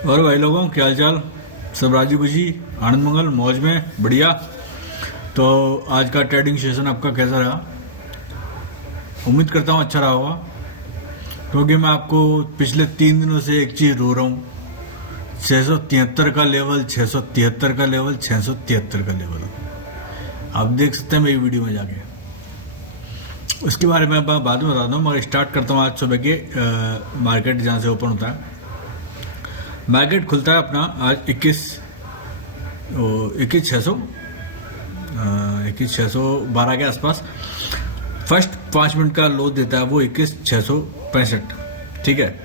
और भाई लोगों क्या हाल चाल। सब राजी खुशी, आनंद मंगल, मौज में, बढ़िया। तो आज का ट्रेडिंग सेशन आपका कैसा रहा? उम्मीद करता हूँ अच्छा रहा होगा, क्योंकि मैं आपको पिछले 3 दिनों से एक चीज़ रो रहा हूँ। 673 का लेवल, 673 का लेवल, 673 का लेवल। आप देख सकते हैं मेरी वीडियो में जाके। उसके बारे में मैं बाद में बताता हूँ, मगर स्टार्ट करता हूँ आज सुबह के मार्केट जहाँ से ओपन होता है। मार्केट खुलता है अपना आज 21,612 के आसपास। फर्स्ट 5 मिनट का लो देता है वो 21,665। ठीक है,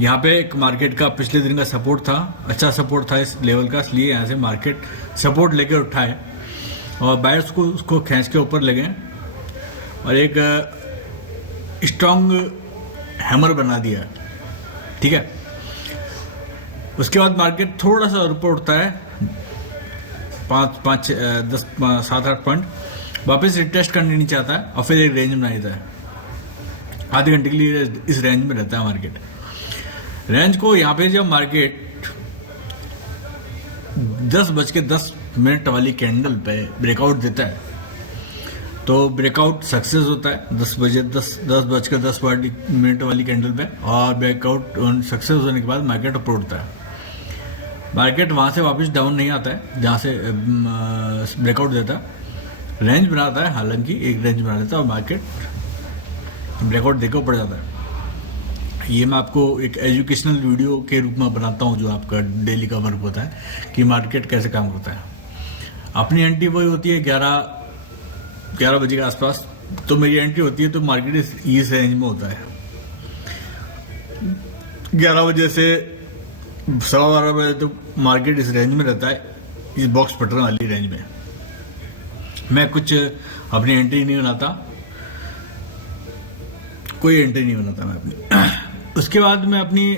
यहाँ पे एक मार्केट का पिछले दिन का सपोर्ट था, अच्छा सपोर्ट था इस लेवल का, इसलिए यहाँ से मार्केट सपोर्ट लेके उठाए और बायर्स को उसको खींच के ऊपर ले गए और एक स्ट्रॉन्ग हैमर बना दिया। ठीक है, उसके बाद मार्केट थोड़ा सा ऊपर उठता है 7-8 पॉइंट, वापस रिटेस्ट करने नहीं चाहता है और फिर एक रेंज बना देता है। आधे घंटे के लिए इस रेंज में रहता है मार्केट। रेंज को यहाँ पे जब मार्केट 10:10 वाली कैंडल पे ब्रेकआउट देता है तो ब्रेकआउट सक्सेस होता है 10:10 वाली कैंडल पे, और ब्रेकआउट सक्सेस होने के बाद मार्केट ऊपर उठता है। मार्केट वहाँ से वापस डाउन नहीं आता है जहाँ से ब्रेकआउट देता है, रेंज बनाता है, हालांकि एक रेंज बना देता है और मार्केट ब्रेकआउट देकर ऊपर जाता है। ये मैं आपको एक एजुकेशनल वीडियो के रूप में बनाता हूँ, जो आपका डेली का वर्क होता है कि मार्केट कैसे काम करता है। अपनी एंट्री वही होती है 11 बजे के आसपास, तो मेरी एंट्री होती है तो मार्केट इस रेंज में होता है। 11 बजे से 12:15 बजे तो मार्केट इस रेंज में रहता है, इस बॉक्स पैटर्न वाली रेंज में। मैं कुछ अपनी एंट्री नहीं बनाता, कोई एंट्री नहीं बनाता मैं अपनी। उसके बाद मैं अपनी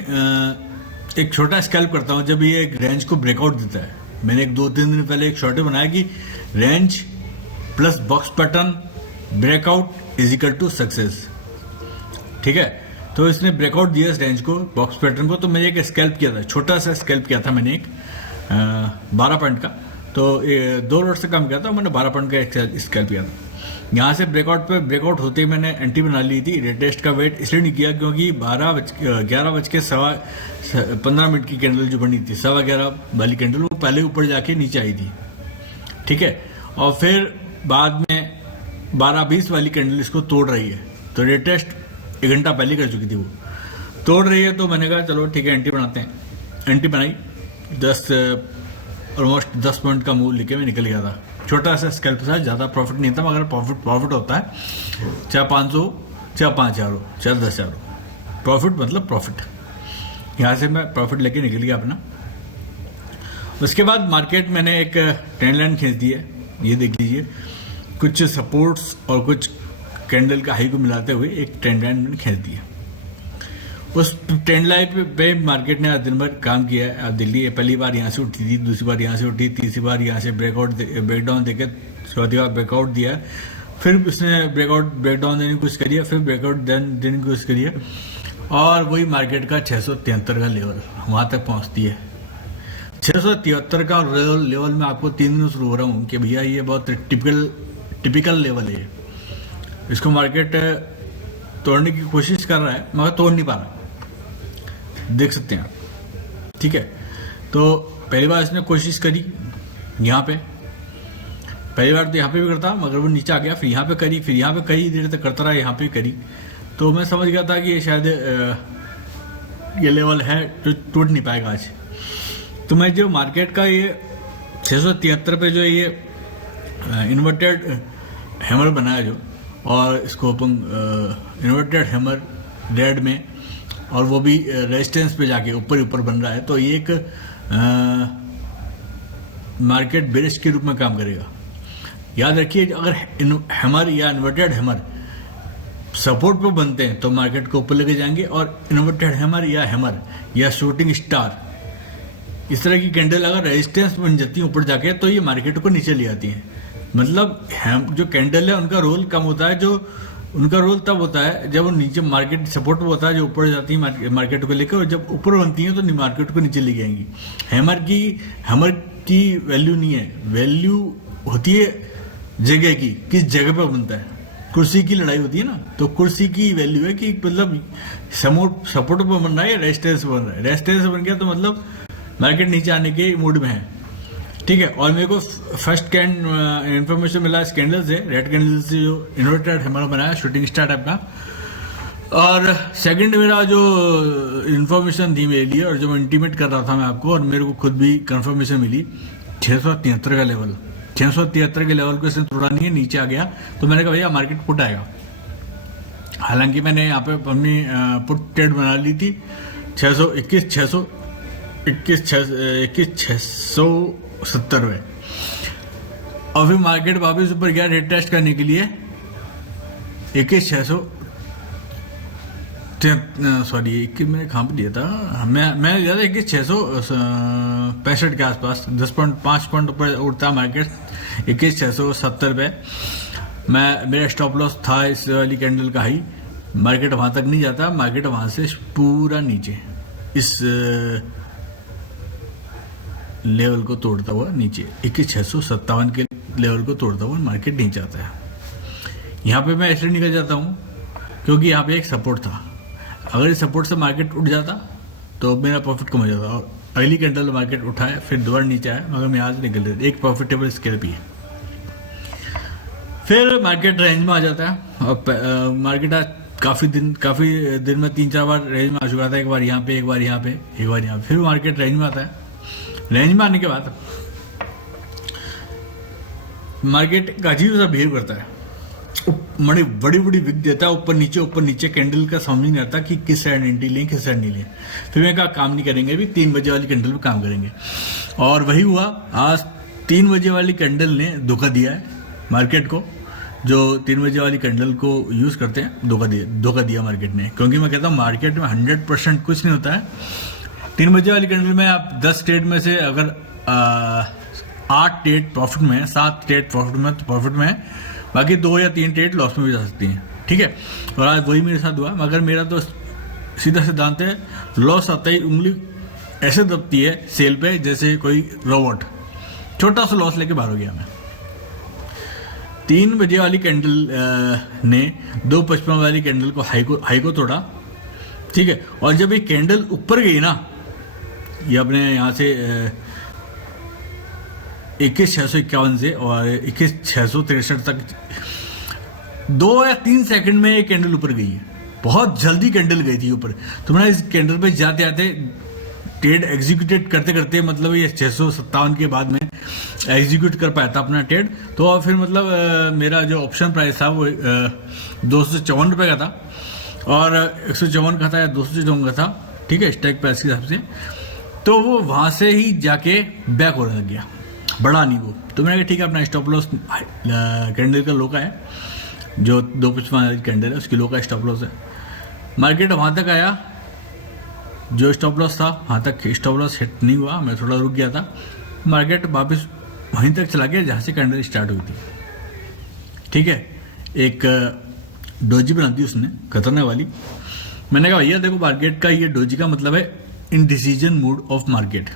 एक छोटा स्कैल्प करता हूँ जब ये एक रेंज को ब्रेकआउट देता है। मैंने 2-3 दिन पहले एक शॉर्ट बनाया कि range plus box pattern breakout is equal to success. ठीक है, तो इसने ब्रेकआउट दिया इस रेंज को, बॉक्स पैटर्न को, तो मैंने एक स्कैल्प किया था, छोटा सा स्कैल्प किया था मैंने एक 12 पॉइंट का। तो 2 लॉट से कम किया था मैंने, 12 पॉइंट का स्कैल्प किया था। यहाँ से ब्रेकआउट होते ही मैंने एंट्री बना ली थी। रिटेस्ट का वेट इसलिए नहीं किया क्योंकि 11:15 की कैंडल जो बनी थी 11:15 वाली कैंडल, वो पहले ऊपर जाके नीचे आई थी। ठीक है, और फिर बाद में 12:20 वाली कैंडल इसको तोड़ रही है, तो रिटेस्ट 1 घंटा पहले कर चुकी थी, वो तोड़ रही है। तो मैंने कहा चलो ठीक है एंट्री बनाते हैं। एंट्री बनाई, ऑलमोस्ट 10 पॉइंट का मूव लेके मैं निकल गया था। छोटा सा स्कैल्प था, ज़्यादा प्रॉफिट नहीं था, मगर प्रॉफिट होता है, चाहे 500, चाहे 5,000 हो, चाहे 10,000 हो, प्रॉफिट मतलब प्रॉफिट। यहाँ से मैं प्रॉफिट लेके निकल गया अपना। उसके बाद मार्केट मैंने एक ट्रेंड लाइन खींच दी है, ये देख लीजिए। कुछ सपोर्ट्स और कुछ कैंडल का हाई को मिलाते हुए एक ट्रेंड लाइन मैंने खींच दी है। उस ट्रेंड लाइन पे मार्केट ने आज दिन भर काम किया है। आप देख लीजिए, पहली बार यहाँ से उठी थी, दूसरी बार यहाँ से उठी, तीसरी बार यहाँ से ब्रेकडाउन देकर चौथी बार ब्रेकआउट दिया, फिर उसने ब्रेकडाउन देने की कोशिश करी है, फिर ब्रेकआउट देने की कोशिश करी है, और वही मार्केट का 673 का लेवल वहाँ तक पहुँचती है। 673 का लेवल में आपको 3 दिनों से रो रहा हूँ कि भैया ये बहुत टिपिकल लेवल है। इसको मार्केट तोड़ने की कोशिश कर रहा है मगर तोड़ नहीं पा रहा, देख सकते हैं आप। ठीक है, तो पहली बार इसने कोशिश करी यहाँ पे, पहली बार तो यहाँ पे भी करता मगर वो नीचे आ गया, फिर यहाँ पे करी, फिर यहाँ पे कई देर तक करता रहा, यहाँ पे करी। तो मैं समझ गया था कि ये शायद ये लेवल है तो टूट नहीं पाएगा आज। तो मैं जो मार्केट का ये 673 पे जो ये इन्वर्टेड हैमर बनाया जो, और इसको अपन इन्वर्टेड हैमर रेड में, और वो भी रेजिस्टेंस पे जाके ऊपर बन रहा है, तो ये एक मार्केट बेरिश के रूप में काम करेगा। याद रखिए, अगर हैमर या इन्वर्टेड हैमर सपोर्ट पे बनते हैं तो मार्केट को ऊपर लेके जाएंगे, और इन्वर्टेड हैमर या शूटिंग स्टार इस तरह की कैंडल अगर रेजिस्टेंस बन जाती है ऊपर जाके, तो ये मार्केट को नीचे ले आती हैं। मतलब जो कैंडल है उनका रोल कम होता है, जो उनका रोल तब होता है जब वो नीचे मार्केट सपोर्ट में होता है, जो ऊपर जाती है मार्केट को लेकर, और जब ऊपर बनती है तो मार्केट को नीचे ले जाएंगी। हैमर की वैल्यू नहीं है, वैल्यू होती है जगह की, किस जगह पर बनता है। कुर्सी की लड़ाई होती है ना, तो कुर्सी की वैल्यू है कि मतलब सपोर्ट पर बन रहा है या रेस्ट एरिया से बन रहा है। रेस्ट एरिया से बन गया तो मतलब मार्केट नीचे आने के मूड में है, ठीक है। और मेरे को फर्स्ट इन्फॉर्मेशन मिला इस कैंडल से, रेड कैंडल से, जो इन्वर्टेड हैमर बनाया शूटिंग स्टार टाइप का। और सेकंड मेरा जो इन्फॉर्मेशन थी मेरे लिए, और जो मैं इंटीमेट कर रहा था मैं आपको, और मेरे को खुद भी कंफर्मेशन मिली, 673 का लेवल, 673 के लेवल को इसने तोड़ा नहीं है, नीचे आ गया। तो मैंने कहा भैया मार्केट पुट आएगा। हालांकि मैंने यहाँ पे अपनी पुट ट्रेड बना ली थी 21,670 में। और फिर मार्केट वापस ऊपर गया रेट टेस्ट करने के लिए 21,600, सॉरी 21 मैंने कहाँ पे दिया था, मैं लिया था 21,665 के आसपास, 10.5 पॉइंट ऊपर उठता मार्केट 21,670 पे। मेरा स्टॉप लॉस था इस वाली कैंडल का हाई। मार्केट वहां तक नहीं जाता, मार्केट वहां से पूरा नीचे इस लेवल को तोड़ता हुआ नीचे 21,657 के लेवल को तोड़ता हुआ मार्केट नीचे आता है। यहाँ पे मैं ऐसे निकल जाता हूँ क्योंकि यहाँ पे एक सपोर्ट था। अगर इस सपोर्ट से मार्केट उठ जाता तो मेरा प्रॉफिट कम हो जाता, और अगली कैंडल मार्केट उठाया फिर दोबारा नीचे आया, मगर मैं यहाँ से निकल रहा, एक प्रॉफिटेबल स्केल भी है। फिर मार्केट रेंज में आ जाता है, और मार्केट आज काफ़ी दिन में 3-4 बार रेंज में आ चुका था, एक बार यहाँ पे, एक बार यहाँ पे, एक बार यहाँ पे, फिर मार्केट रेंज में आता है। रेंज में आने के बाद मार्केट का अजीब सा बिहेव करता है, बड़ी विक देता है, ऊपर नीचे कैंडल का समझ नहीं आता कि किस साइड एंट्री लें किस साइड नहीं लें। फिर मैं कहा काम नहीं करेंगे, अभी 3 बजे वाली कैंडल पे काम करेंगे, और वही हुआ। आज 3 बजे वाली कैंडल ने धोखा दिया है मार्केट को। जो 3 बजे वाली कैंडल को यूज करते हैं, धोखा दिया मार्केट ने, क्योंकि मैं कहता हूँ मार्केट में 100% कुछ नहीं होता है। 3 बजे वाली कैंडल में आप 10 ट्रेड में से अगर 8 ट्रेड प्रॉफिट में है, 7 ट्रेड प्रॉफिट में है, बाकी 2 या 3 ट्रेड लॉस में भी जा सकती हैं, ठीक है। और आज वही मेरे साथ हुआ, मगर मेरा तो सीधा सिद्धांत है, लॉस आता ही उंगली ऐसे दबती है सेल पे जैसे कोई रोबोट, छोटा सा लॉस लेके बाहर हो गया मैं। 3 बजे वाली कैंडल ने 255 वाली कैंडल को हाई को तोड़ा, ठीक है। और जब ये कैंडल ऊपर गई ना, ये अपने यहाँ से 21,651 से और 21,663 तक 2 या 3 सेकंड में ये कैंडल ऊपर गई है, बहुत जल्दी कैंडल गई थी ऊपर। तो मैंने इस कैंडल पे जाते आते ट्रेड एग्जीक्यूटेड करते मतलब ये 657 के बाद में एग्जीक्यूट कर पाया था अपना ट्रेड। तो फिर मतलब मेरा जो ऑप्शन प्राइस था वो 254 रुपये का था, और 154 का था या 254 का था, ठीक है, स्ट्राइक प्राइस के हिसाब से। तो वो वहाँ से ही जाके बैक होने लग गया, बड़ा नहीं वो। तो मैंने कहा ठीक है, अपना स्टॉप लॉस कैंडल का लो का है, जो 255 कैंडल है उसकी लो का स्टॉप लॉस है। मार्केट वहाँ तक आया, जो स्टॉप लॉस था वहाँ तक स्टॉप लॉस हिट नहीं हुआ, मैं थोड़ा रुक गया था। मार्केट वापस वहीं तक चला गया जहाँ से कैंडल स्टार्ट हुई थी, ठीक है। एक डोजी बना दी उसने खतरनाक वाली। मैंने कहा भैया देखो, मार्केट का ये डोजी का मतलब है indecision mood off market.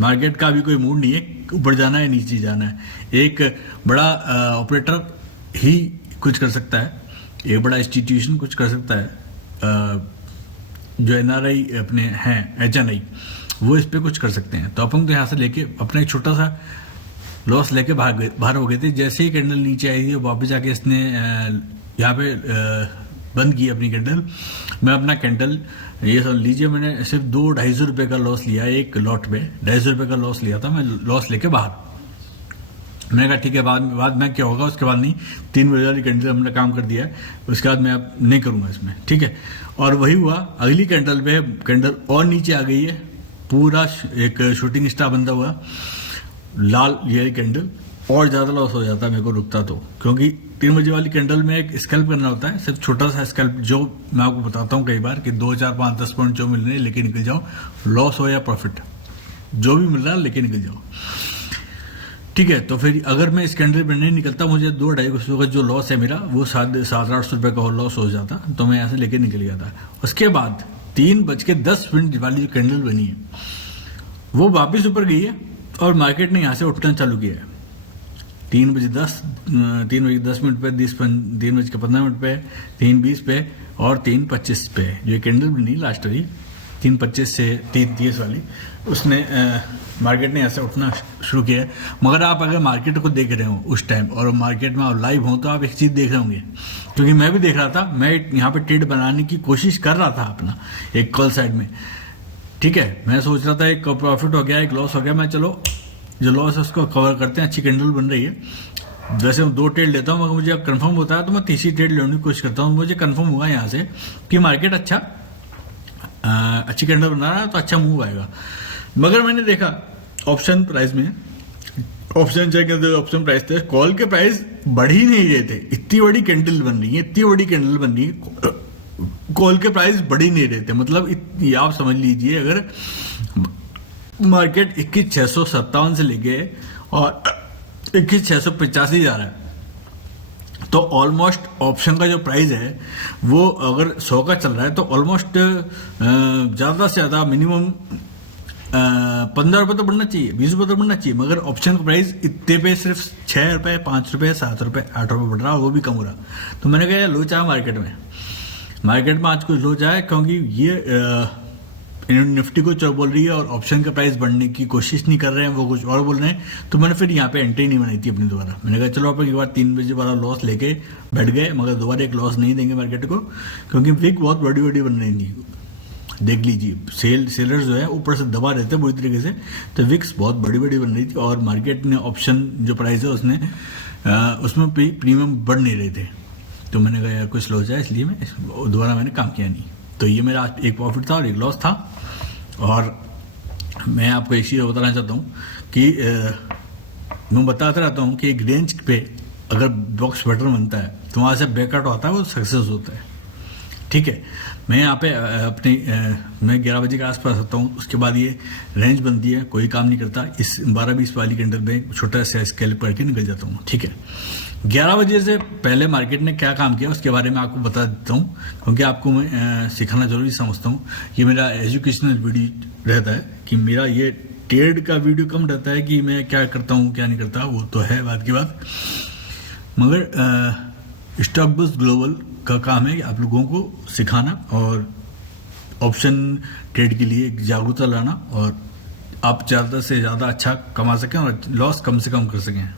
Market का अभी कोई मूड नहीं है, ऊपर जाना है नीचे जाना है। एक बड़ा ऑपरेटर ही कुछ कर सकता है, एक बड़ा इंस्टीट्यूशन कुछ कर सकता है, जो एनआरआई अपने हैं एचएनआई, वो इस पे कुछ कर सकते हैं। तो अपन तो यहाँ से लेके अपना एक छोटा सा लॉस लेके बाहर हो गए थे। जैसे ही कैंडल नीचे आई थी वापस जाके इसने यहाँ पे बंद की अपनी कैंडल। मैं अपना कैंडल ये समझ लीजिए, मैंने सिर्फ 200-250 रुपये का लॉस लिया, एक लॉट पे 250 रुपये का लॉस लिया था मैं, लॉस लेके बाहर। मैंने कहा ठीक है, बाद में क्या होगा उसके बाद नहीं। 3 बजे वाली कैंडल हमने काम कर दिया है, उसके बाद मैं अब नहीं करूँगा इसमें, ठीक है। और वही हुआ, अगली कैंडल पे कैंडल और नीचे आ गई है, पूरा एक शूटिंग स्टार बनता हुआ लाल ये कैंडल। और ज़्यादा लॉस हो जाता मेरे को रुकता तो, क्योंकि 3 बजे वाली कैंडल में एक स्कैल्प करना होता है, सिर्फ छोटा सा स्कैल्प, जो मैं आपको बताता हूँ कई बार कि 2, 4, 5, 10 पॉइंट जो मिल रहे हैं लेके निकल जाओ, लॉस हो या प्रॉफिट जो भी मिल रहा है लेके निकल जाओ। ठीक है, तो फिर अगर मैं इस कैंडल पर नहीं निकलता, मुझे 2-2.5 का जो लॉस है मेरा, वो 700-800 रुपये का और लॉस हो जाता, तो मैं यहाँ से लेके निकल गया था। उसके बाद 3:10 वाली जो कैंडल बनी है वो वापस ऊपर गई है और मार्केट ने यहाँ से उठना चालू किया है। 3:10 पे, 3:15 पे, 3:20 पे और 3:25 पे जो कैंडल बनी लास्ट वाली 3:25 से 3:30 वाली, उसने मार्केट ने ऐसे उठना शुरू किया है। मगर आप अगर मार्केट को देख रहे हो उस टाइम और मार्केट में आप लाइव हो, तो आप एक चीज़ देख रहे होंगे, क्योंकि मैं भी देख रहा था, मैं यहाँ पे ट्रेड बनाने की कोशिश कर रहा था अपना एक कॉल साइड में। ठीक है, मैं सोच रहा था एक प्रॉफिट हो गया, एक लॉस हो गया, मैं चलो जो लॉस है उसको कवर करते हैं, अच्छी कैंडल बन रही है। वैसे मैं 2 ट्रेड लेता हूँ, मगर मुझे कंफर्म होता है तो मैं तीसरी ट्रेड लेने की कोशिश करता हूँ। मुझे कंफर्म हुआ यहाँ से कि मार्केट अच्छी कैंडल बना रहा है तो अच्छा मूव आएगा। मगर मैंने देखा ऑप्शन प्राइस में, ऑप्शन चेक करते ऑप्शन प्राइस थे, कॉल के प्राइस बढ़ ही नहीं रहे थे। इतनी बड़ी कैंडल बन रही है, इतनी बड़ी कैंडल बन रही है, कॉल के प्राइस बढ़ ही नहीं रहे थे। मतलब आप समझ लीजिए, अगर मार्केट 21,657 से लेके और 21,685 जा रहा है, तो ऑलमोस्ट ऑप्शन का जो प्राइस है वो अगर 100 का चल रहा है तो ऑलमोस्ट ज़्यादा से ज़्यादा मिनिमम 15 रुपये तो बढ़ना चाहिए, 20 रुपये तो बढ़ना चाहिए। मगर ऑप्शन का प्राइस इतने पे सिर्फ 6 रुपये, 5 रुपये, 7 रुपये, 8 रुपये बढ़ रहा है, वो भी कम हो रहा। तो मैंने कहा लो चाहे मार्केट में आज कुछ लो जाए, क्योंकि ये निफ्टी कुछ और बोल रही है और ऑप्शन का प्राइस बढ़ने की कोशिश नहीं कर रहे हैं, वो कुछ और बोल रहे हैं। तो मैंने फिर यहाँ पे एंट्री नहीं बनाई थी अपनी दोबारा। मैंने कहा चलो अपन एक बार 3 बजे वाला लॉस लेके बैठ गए, मगर दोबारा एक लॉस नहीं देंगे मार्केट को, क्योंकि विक बहुत बड़ी बड़ी बन रही थी। देख लीजिए सेलर्स जो है ऊपर से दबा रहते हैं बुरी तरीके से, तो विक्स बहुत बड़ी बड़ी बन रही थी और मार्केट ने ऑप्शन जो प्राइस है उसने उसमें प्रीमियम बढ़ नहीं रहे थे। तो मैंने कहा यार कुछ लॉस जाए, इसलिए मैं दोबारा मैंने काम किया नहीं। तो ये मेरा एक प्रॉफिट था और एक लॉस था। और मैं आपको एक चीज़ बताना चाहता हूँ कि मैं बताता रहता हूँ कि एक रेंज पे अगर बॉक्स पैटर्न बनता है तो वहाँ से बैकआउट होता है, वो सक्सेस होता है। ठीक है, मैं यहाँ पे मैं 11 बजे के आसपास आता हूँ, उसके बाद ये रेंज बनती है, कोई काम नहीं करता। इस 12-20 वाली कैंडल में छोटा सा स्केल करके निकल जाता हूँ। ठीक है, 11 बजे से पहले मार्केट ने क्या काम किया उसके बारे में आपको बता देता हूँ, क्योंकि आपको मैं सिखाना जरूरी समझता हूँ। ये मेरा एजुकेशनल वीडियो रहता है, कि मेरा ये ट्रेड का वीडियो कम रहता है कि मैं क्या करता हूँ क्या नहीं करता, वो तो है बात की बात। मगर स्टॉक बस ग्लोबल का काम है कि आप लोगों को सिखाना और ऑप्शन ट्रेड के लिए जागरूकता लाना, और आप ज़्यादा से ज़्यादा अच्छा कमा सकें और लॉस कम से कम कर सकें।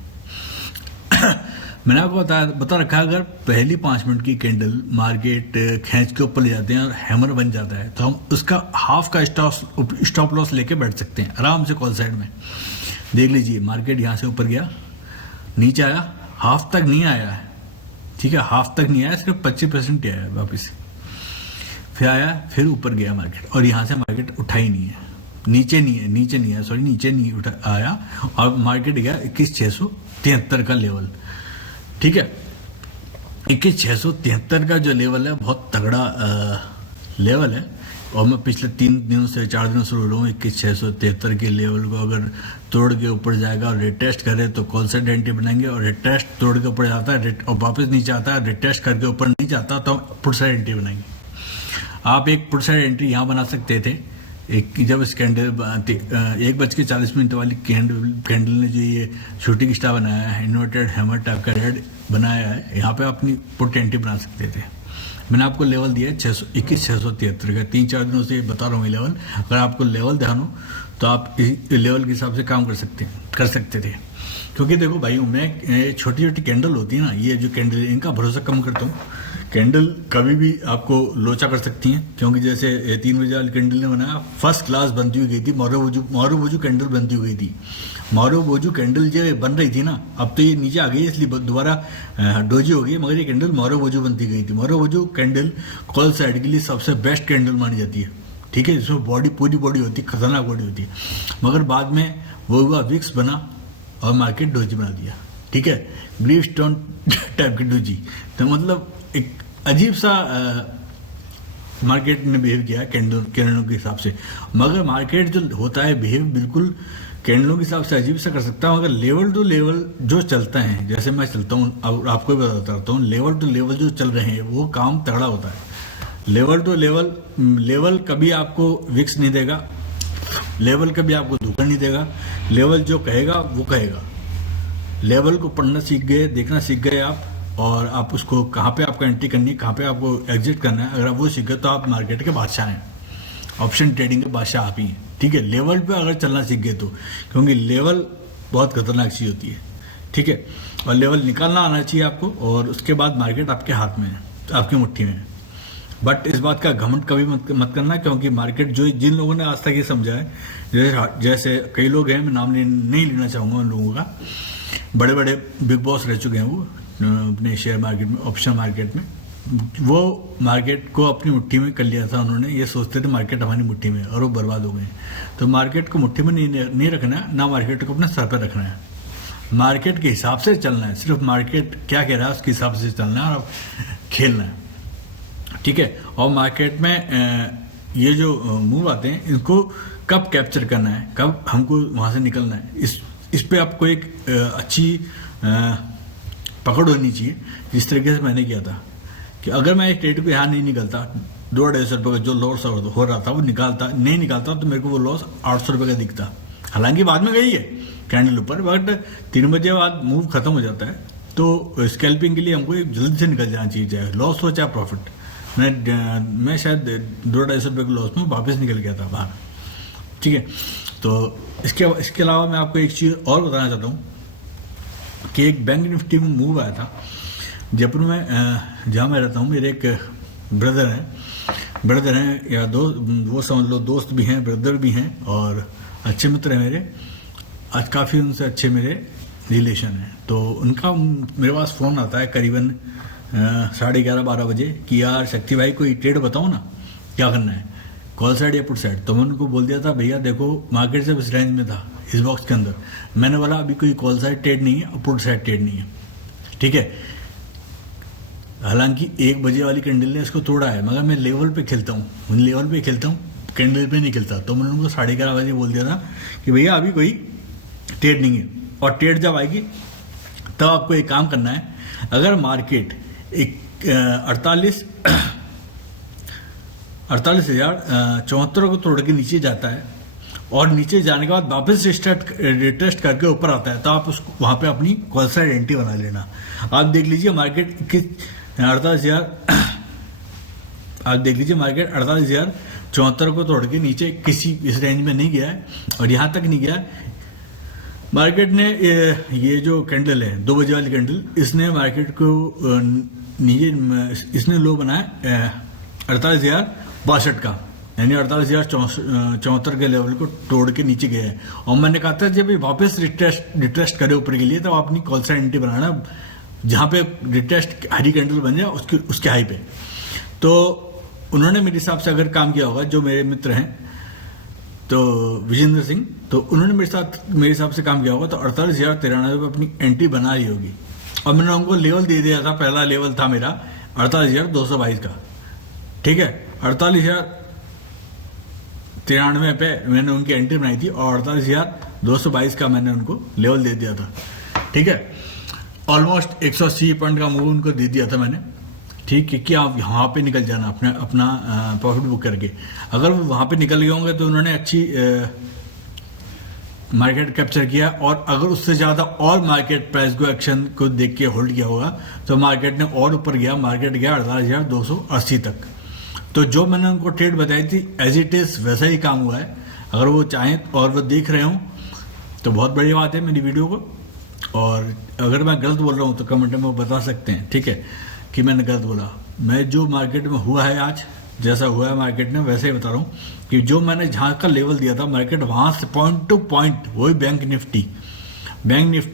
मैंने आपको बता रखा है, अगर पहली 5 मिनट की कैंडल मार्केट खींच के ऊपर ले जाते हैं और हैमर बन जाता है, तो हम उसका हाफ का स्टॉप लॉस लेके बैठ सकते हैं आराम से कॉल साइड में। देख लीजिए, मार्केट यहाँ से ऊपर गया, नीचे आया, हाफ तक नहीं आया है। ठीक है, हाफ तक नहीं आया, सिर्फ 25% ही आया वापिस, फिर आया, फिर ऊपर गया मार्केट, और यहाँ से मार्केट उठा ही नहीं है, नीचे नहीं उठा आया, और मार्केट गया 21,673 का लेवल। ठीक है, 21,673 का जो लेवल है बहुत तगड़ा लेवल है, और मैं पिछले 4 दिनों से बोल रहा हूँ 21,673 के लेवल को अगर तोड़ के ऊपर जाएगा और रिटेस्ट करे तो कॉल साइड एंट्री बनाएंगे, और रिटेस्ट तोड़ के ऊपर जाता है और वापस नीचे आता है, रिटेस्ट करके ऊपर नहीं जाता तो हम पुट साइड एंट्री बनाएंगे। आप एक पुट साइड एंट्री यहाँ बना सकते थे, एक जब इस कैंडल 1:40 वाली कैंडल ने जो ये शूटिंग स्टार बनाया है, इन्वर्टेड हैमर टाइप का रेड बनाया है, यहाँ पे अपनी पुट एंट्री बना सकते थे। मैंने आपको लेवल दिया है 21,673 का, 3-4 दिनों से बता रहा हूँ ये लेवल। अगर आपको लेवल ध्यान हो तो आप इस लेवल के हिसाब से काम कर सकते थे। क्योंकि देखो भाई, मैं छोटी छोटी कैंडल होती है ना, ये जो कैंडल इनका भरोसा कम करता हूँ। कैंडल कभी भी आपको लोचा कर सकती हैं, क्योंकि जैसे 3 बजे वाली कैंडल ने बनाया, फर्स्ट क्लास बनती हुई गई थी, मारूबोजू कैंडल बनती हुई गई थी। मारूबोजू कैंडल जो बन रही थी ना, अब तो ये नीचे आ गई इसलिए दोबारा डोजी हो गई, मगर ये कैंडल मारूबोजू बनती गई थी। मारूबोजू कैंडल कॉल साइड के लिए सबसे बेस्ट कैंडल मानी जाती है। ठीक है, जिसमें पूरी बॉडी होती है, खतरनाक बॉडी होती है, मगर बाद में वो हुआ विक्स बना और मार्केट डोजी बना दिया। ठीक है, ग्रीव स्टोन टाइप की डोजी, तो मतलब एक अजीब सा मार्केट ने बिहेव किया है कैंडलों के हिसाब से, मगर मार्केट जो होता है बिहेव बिल्कुल कैंडलों के हिसाब से अजीब सा कर सकता हूँ। मगर लेवल टू लेवल जो चलता है, जैसे मैं चलता हूँ, अब आपको भी बताता हूँ, लेवल टू लेवल जो चल रहे हैं वो काम तगड़ा होता है। लेवल टू लेवल, लेवल कभी आपको विक्स नहीं देगा, लेवल कभी आपको धोखा नहीं देगा। लेवल जो कहेगा वो कहेगा। लेवल को पढ़ना सीख गए, देखना सीख गए आप, और आप उसको कहाँ पे आपको एंट्री करनी है, कहाँ पे आपको एग्जिट करना है, अगर आप वो सीख गए तो आप मार्केट के बादशाह हैं, ऑप्शन ट्रेडिंग के बादशाह आप ही हैं। ठीक है, लेवल पे अगर चलना सीख गए तो, क्योंकि लेवल बहुत खतरनाक चीज़ होती है। ठीक है, और लेवल निकालना आना चाहिए आपको, और उसके बाद मार्केट आपके हाथ में है, आपकी मुट्ठी में है। बट इस बात का घमंड कभी मत करना, क्योंकि मार्केट जो जिन लोगों ने आज तक ये समझा है, जैसे कई लोग हैं, मैं नाम नहीं लेना चाहूँगा उन लोगों का, बड़े बड़े बिग बॉस रह चुके हैं वो अपने शेयर मार्केट में, ऑप्शन मार्केट में। वो मार्केट को अपनी मुट्ठी में कर लिया था उन्होंने, ये सोचते थे मार्केट हमारी मुट्ठी में, और वो बर्बाद हो गए। तो मार्केट को मुट्ठी में नहीं रखना है, ना मार्केट को अपने सर पर रखना है। मार्केट के हिसाब से चलना है, सिर्फ मार्केट क्या कह रहा है उसके हिसाब से चलना है और खेलना है। ठीक है, और मार्केट में ये जो मूव आते हैं इनको कब कैप्चर करना है, कब हमको वहाँ से निकलना है, इस पे आपको एक अच्छी पकड़ होनी चाहिए। जिस तरीके से मैंने किया था कि अगर मैं एक ट्रेड को यहाँ नहीं निकलता, 200-250 रुपये का जो लॉस हो रहा था वो नहीं निकालता तो मेरे को वो लॉस 800 रुपये का दिखता। हालांकि बाद में गई है कैंडल ऊपर, बट 3 बजे बाद मूव खत्म हो जाता है। तो स्कैल्पिंग के लिए हमको जल्दी से निकल जाना चाहिए, चाहे लॉस हो चाहे प्रॉफिट। मैं शायद 200-250 रुपये के लॉस में वापस निकल गया था बाहर। ठीक है, तो इसके अलावा मैं आपको एक चीज़ और बताना चाहता हूँ कि एक बैंक निफ्टी में मूव आया था जयपुर में, जहाँ मैं रहता हूँ। मेरे एक ब्रदर हैं या वो समझ लो दोस्त भी हैं, ब्रदर भी हैं, और अच्छे मित्र हैं मेरे। आज काफ़ी उनसे अच्छे मेरे रिलेशन हैं। तो उनका मेरे पास फ़ोन आता है करीबन 11:30-12 बजे कि यार शक्ति भाई कोई ट्रेड बताओ ना, क्या करना है, कॉल साइड या पुट साइड। तो मैंने उनको बोल दिया था भैया देखो मार्केट से इस रेंज में था, इस बॉक्स के अंदर। मैंने बोला अभी कोई कॉल साइड ट्रेड नहीं है और पुट साइड ट्रेड नहीं है। ठीक है, हालांकि 1 बजे वाली कैंडल ने इसको तोड़ा है, मगर मैं लेवल पे खेलता हूँ, कैंडल पे नहीं खेलता। तो मैंने उनको 11:30 बजे बोल दिया था कि भैया अभी कोई ट्रेड नहीं है, और ट्रेड जब आएगी तब आपको एक काम करना है। अगर मार्केट 48,074 को तोड़ के नीचे जाता है और नीचे जाने के बाद वापस रिटेस्ट करके ऊपर आता है, तो आप उसको वहाँ पे अपनी कॉल साइड एंट्री बना लेना। आप देख लीजिए मार्केट 48,074 को तोड़ के नीचे किसी इस रेंज में नहीं गया है, और यहाँ तक नहीं गया है। मार्केट ने ये जो कैंडल है 2 बजे वाली कैंडल, इसने मार्केट को इसने लो बनाया 48,062 का, यानी 48,074 के लेवल को तोड़ के नीचे गया है। और मैंने कहा था जब वापस रिटेस्ट करे ऊपर के लिए, तो अपनी कॉल साइड एंट्री बनाना जहाँ पे रिटेस्ट हरी कैंडल बन जाए उसके हाई पे। तो उन्होंने मेरे हिसाब से अगर काम किया होगा, जो मेरे मित्र हैं तो विजेंद्र सिंह, तो उन्होंने मेरे हिसाब से काम किया होगा, तो 48,093 पे अपनी एंट्री बना रही होगी। और मैंने उनको लेवल दे दिया था, पहला लेवल था मेरा 48,222 का। ठीक है, 48,093 पे मैंने उनकी एंट्री बनाई थी, और 48,222 का मैंने उनको लेवल दे दिया था। ठीक है, ऑलमोस्ट 180 पॉइंट का मूव उनको दे दिया था मैंने। ठीक है, कि आप यहाँ पे निकल जाना अपना प्रॉफिट बुक करके। अगर वो वहाँ पे निकल गए होंगे तो उन्होंने अच्छी मार्केट कैप्चर किया, और अगर उससे ज़्यादा और मार्केट प्राइस को एक्शन को देख के होल्ड किया होगा तो मार्केट ने और ऊपर गया, मार्केट गया 48,280 तक। तो जो मैंने उनको ट्रेड बताई थी एज इट इज़ वैसा ही काम हुआ है। अगर वो चाहें और वो देख रहे हों तो बहुत बड़ी बात है मेरी वीडियो को, और अगर मैं गलत बोल रहा हूँ तो कमेंट में वो बता सकते हैं। ठीक है, कि मैंने गलत बोला। मैं जो मार्केट में हुआ है आज, जैसा हुआ है मार्केट में वैसे ही बता रहा हूँ कि जो मैंने जहाँ का लेवल दिया था मार्केट वहाँ से पॉइंट टू पॉइंट, वही बैंक निफ्टी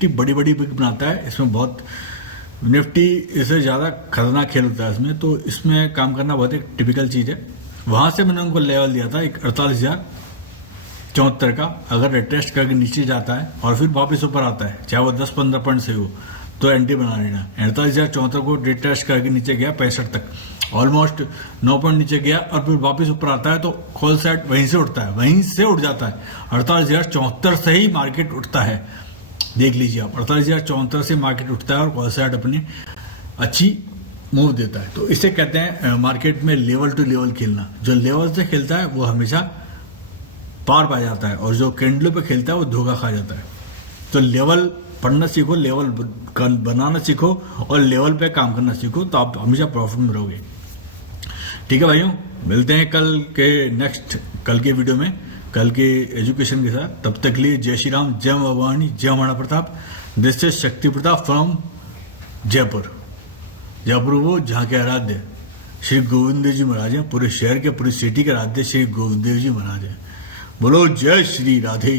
बड़ी बिग बनाता है। इसमें बहुत निफ्टी इससे ज़्यादा खतरनाक खेल होता है इसमें, तो इसमें काम करना बहुत एक टिपिकल चीज़ है। वहाँ से मैंने उनको लेवल दिया था 48,074 का। अगर रिटेस्ट करके नीचे जाता है और फिर वापस ऊपर आता है, चाहे वो 10-15 पॉइंट से हो, तो एंट्री बना लेना। 48,074 को रिटेस्ट करके नीचे गया 65 तक, ऑलमोस्ट 9 पॉइंट नीचे गया और फिर वापस ऊपर आता है तो कॉल सेट वहीं से उठता है, वहीं से उठ जाता है। 48,074 से ही मार्केट उठता है, देख लीजिए आप, 48,074 से मार्केट उठता है और कॉल सेट अपनी अच्छी मूव देता है। तो इसे कहते हैं मार्केट में लेवल टू लेवल खेलना। जो लेवल से खेलता है वो हमेशा पार पा जाता है और जो कैंडलों पे खेलता है वो धोखा खा जाता है। तो लेवल पढ़ना सीखो, लेवल बनाना सीखो और लेवल पे काम करना सीखो, तो आप हमेशा प्रॉफिट में रहोगे। ठीक है भाइयों, मिलते हैं कल के वीडियो में, कल के एजुकेशन के साथ। तब तक के लिए जय श्री राम, जय भवानी, जय महाराणा प्रताप। दिस इज शक्ति प्रताप फ्रॉम जयपुर। जयपुर वो जहाँ के आराध्य श्री गोविंद देव जी महाराज हैं, पूरे शहर के, पूरी सिटी के आराध्य श्री गोविंद देव जी महाराज हैं। बोलो जय श्री राधे।